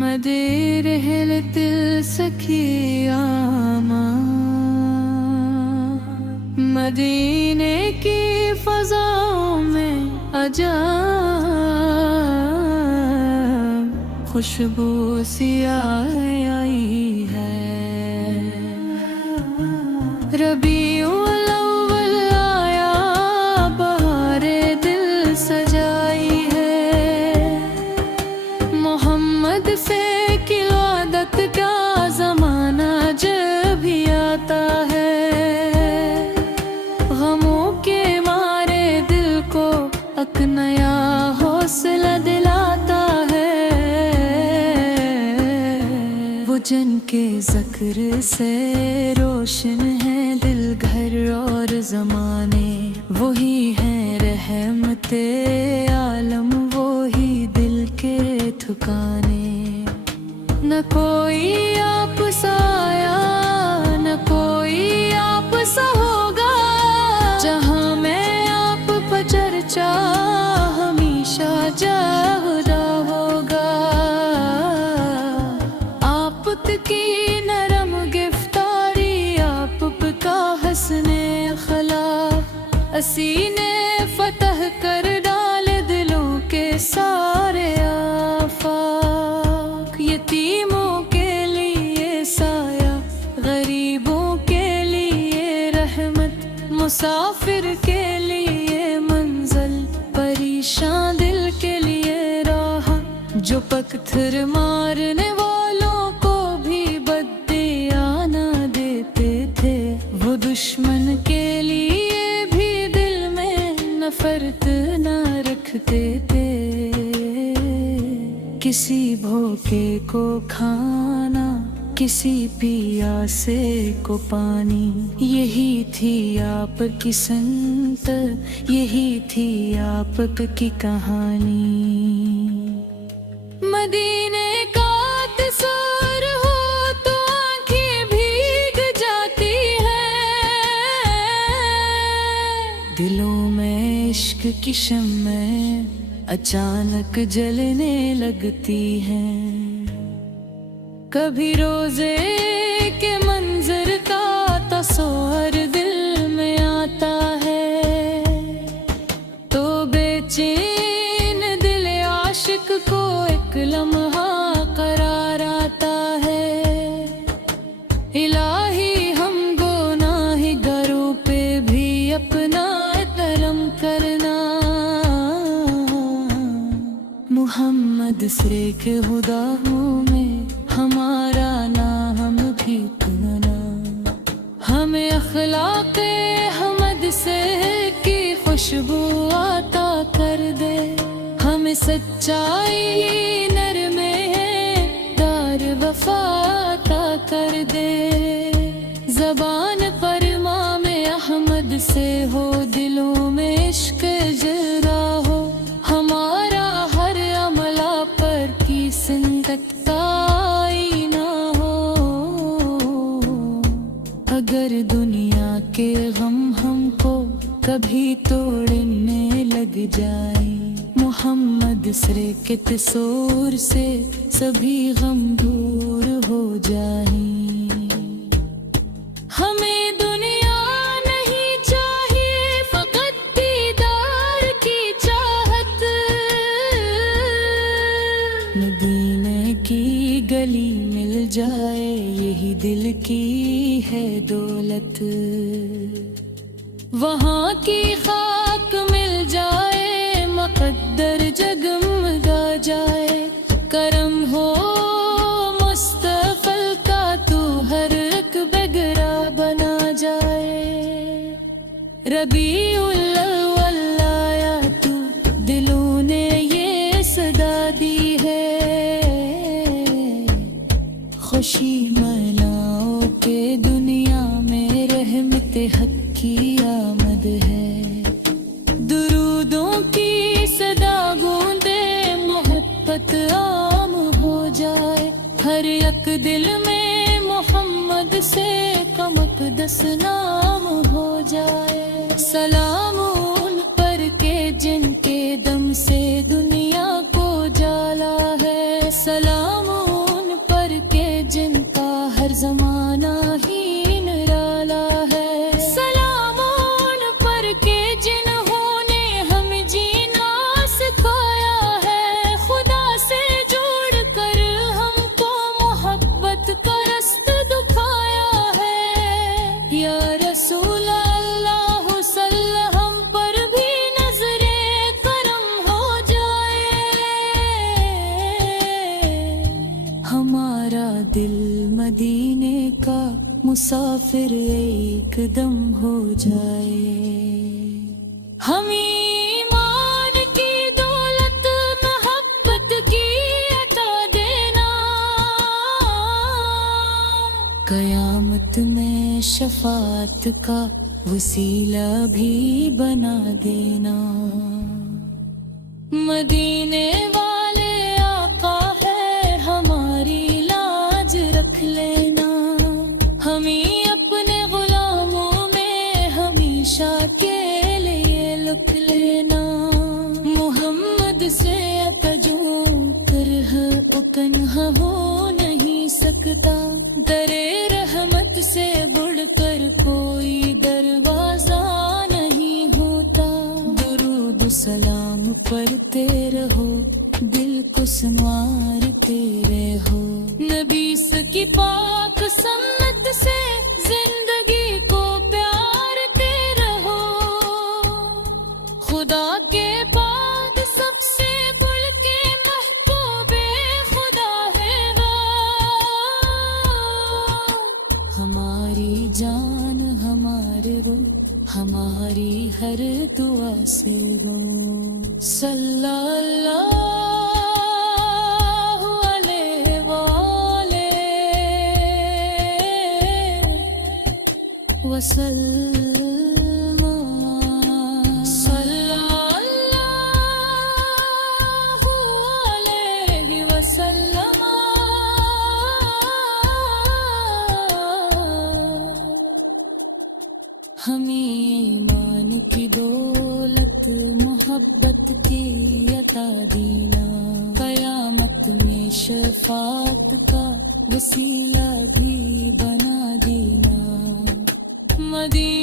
مدیر ہل دل سکھیا مدینے کی فضاؤں میں عجب خوشبو سی آئی ہے، ربیع الاول آیا بہار دل سجائی ہے، محمد سے کی عادت کا زمانہ جب بھی آتا ہے، غموں کے مارے دل کو ایک نیا حوصلہ دلاتا ہے، وہ جن کے ذکر سے روشن ہے دل گھر اور زمانے، وہی ہیں رحمت عالم، وہی دل کے ٹھکانے، نہ کوئی آپ سا آیا نہ کوئی آپ سا ہوگا، جہاں میں آپ پر چرچا ہمیشہ جاہرا ہوگا، آپ کی نرم گفتاری، آپ کا حسن اخلاق، اسینے فتح کر ڈالے دلوں کے سارے آفاق، یتیموں کے لیے سایہ، غریبوں کے لیے رحمت، مسافر کے لیے منزل، پریشان دل کے لیے راہ، جو پتھر مارنے والوں کو بھی بددعا نہ دیتے تھے، وہ دشمن کے لیے بھی دل میں نفرت نہ رکھتے تھے، کسی بھوکے کو کھانا، کسی پیاسے کو پانی، یہی تھی آپ کی سنت، یہی تھی آپ کی کہانی، مدینے کا تصور ہو تو آنکھیں بھیگ جاتی ہیں، دلوں میں عشق کی شمعیں اچانک جلنے لگتی ہیں، کبھی روزے کے منظر کا تصور دل میں آتا ہے، تو بے چین دل عاشق کو ایک لمحہ قرار آتا ہے، الہی ہم گناہگاروں پہ بھی اپنا کرم کرنا، محمد سے کے ہداہوں میں ہمارا نام بھی چننا، ہمیں اخلاق حمد سے کی خوشبو عطا کر دے، ہمیں سچائی نرمے دار وفا عطا کر دے، زبان پر امام احمد سے ہو، دلوں میں عشق جرا ہو، ہمارا ہر عملہ پر کی سنگت تائی نہ ہو، اگر دنیا کے غم ہم کو کبھی توڑنے لگ جائیں، محمد سرے کے تصور سے سبھی غم دور ہو جائیں، ہمیں دنیا نہیں چاہیے فقط دیدار کی چاہت، مدینے کی گلی مل جائے یہی دل کی ہے دولت، وہاں کی خاک مل جائے مقدر جگمگا جائے، کرم ہو مستقبل کا تو ہر ایک بگڑا بنا جائے، ربیع الاول آیا تو دلوں نے یہ صدا دی ہے، خوشی مناؤ کہ دنیا میں رحمت حق کی آمد ہے، درودوں کی صدا گونجے، محبت عام ہو جائے، ہر ایک دل میں مقدس نام ہو جائے. سلام ان پر کے جن کے دم سے دنیا کو جالا ہے. سلام ان پر کے جن کا ہر زمانہ ہی نرالا ہے. سلام ان پر کے جنہوں نے ہمیں جینا سکھایا ہے. خدا سے جوڑ کر ہم کو محبت کا رست دکھایا ہے. یا رسول اللہ صلی ہم پر بھی نظر کرم ہو جائے. ہمارا دل مدینے کا مسافر ایک دم ہو جائے. ہم ایمان کی دولت محبت کی عطا دینا. قیامت میں شفاعت کا وسیلہ بھی بنا دینا. مدینے والے آقا ہے ہماری لاج رکھ لینا. ہمیں اپنے غلاموں میں ہمیشہ کے لیے لکھ لینا. محمد سے تجو کرہ کنہا ہو نہیں سکتا. در رحمت سے بڑھ کر کوئی دروازہ نہیں ہوتا. درود سلام پڑھتے رہو دل کو سنوارتے رہو. نبی کی پاک سنت سے زندگی کو پیارتے رہو. خدا کے بعد سب سے بڑھ کے محبوب خدا ہے وہ. ہماری جان ہمارے روح ہماری ہر دعا سے رو. صلی اللہ علیہ وآلہ وسلم. صلی اللہ علیہ وسلم. ہمیں ایمان کی دولت محبت کی عطا دینا. قیامت میں شفاعت کا وسیلہ بھی بنا دینا. مدینہ